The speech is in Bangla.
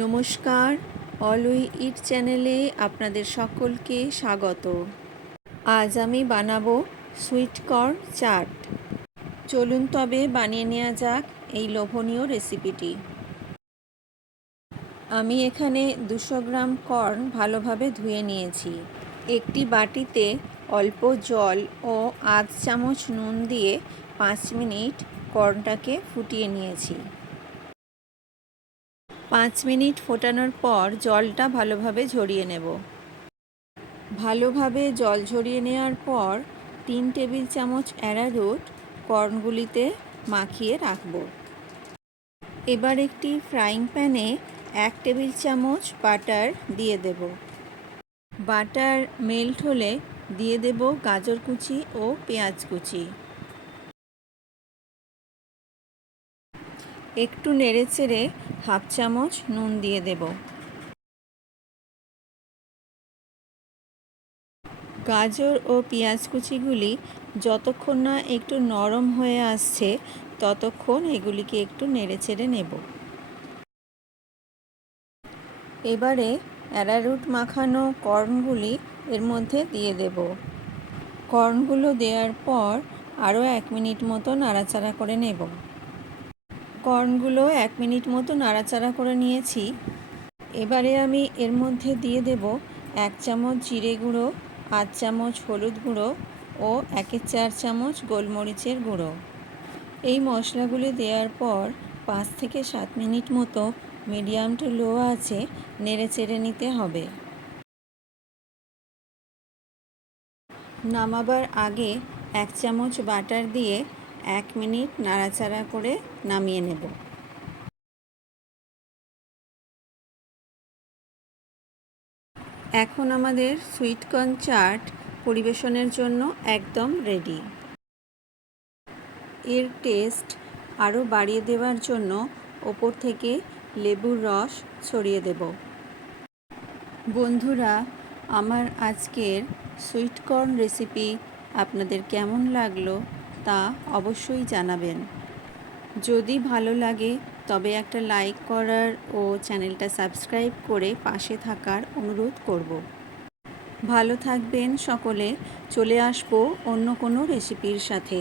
নমস্কার, অল উই ইট চ্যানেলে আপনাদের সকলকে স্বাগত। আজ আমি বানাবো সুইট কর্ন চাট। চলুন তবে বানিয়ে নেওয়া যাক এই লোভনীয় রেসিপিটি। আমি এখানে 200 গ্রাম কর্ন ভালোভাবে ধুয়ে নিয়েছি। একটি বাটিতে অল্প জল ও আধ চামচ নুন দিয়ে 5 মিনিট কর্নটাকে ফুটিয়ে নিয়েছি। 5 মিনিট ফোটানোর পর জলটা ভালোভাবে ঝরিয়ে নেব। ভালোভাবে জল ঝরিয়ে নেওয়ার পর 3 টেবিল চামচ অ্যারারুট কর্নগুলিতে মাখিয়ে রাখব। এবার একটি ফ্রাইং প্যানে 1 টেবিল চামচ বাটার দিয়ে দেব। বাটার মেল্ট হলে দিয়ে দেব গাজর কুচি ও পেঁয়াজ কুচি। একটু নেড়েচেড়ে হাফ চামচ নুন দিয়ে দেব। গাজর ও পেঁয়াজ কুচিগুলি যতক্ষণ না একটু নরম হয়ে আসছে ততক্ষণ এগুলিকে একটু নেড়েচেড়ে নেব। এবারে অ্যারারুট মাখানো কর্নগুলি এর মধ্যে দিয়ে দেব। কর্নগুলো দেওয়ার পর আরও 1 মিনিট মতো নাড়াচাড়া করে নেব। কর্নগুলো 1 মিনিট মতো নাড়াচাড়া করে নিয়েছি। এবারে আমি এর মধ্যে দিয়ে দেব 1 চামচ জিরে গুঁড়ো, আধ চামচ হলুদ গুঁড়ো ও 1/4 চামচ গোলমরিচের গুঁড়ো। এই মশলাগুলি দেওয়ার পর 5 থেকে 7 মিনিট মতো মিডিয়াম টু লো আঁচে নেড়েচেড়ে নিতে হবে। নামাবার আগে 1 চামচ বাটার দিয়ে 1 মিনিট নাড়াচাড়া করে নামিয়ে নেব। এখন আমাদের সুইট কর্ন চাট পরিবেশনের জন্য একদম রেডি। এর টেস্ট আরও বাড়িয়ে দেওয়ার জন্য ওপর থেকে লেবুর রস ছড়িয়ে দেব। বন্ধুরা, আমার আজকের সুইট কর্ন রেসিপি আপনাদের কেমন লাগলো তা অবশ্যই জানাবেন। যদি ভালো লাগে তবে একটা লাইক করার ও চ্যানেলটা সাবস্ক্রাইব করে পাশে থাকার অনুরোধ করব। ভালো থাকবেন সকলে। চলে আসবো অন্য কোনো রেসিপির সাথে।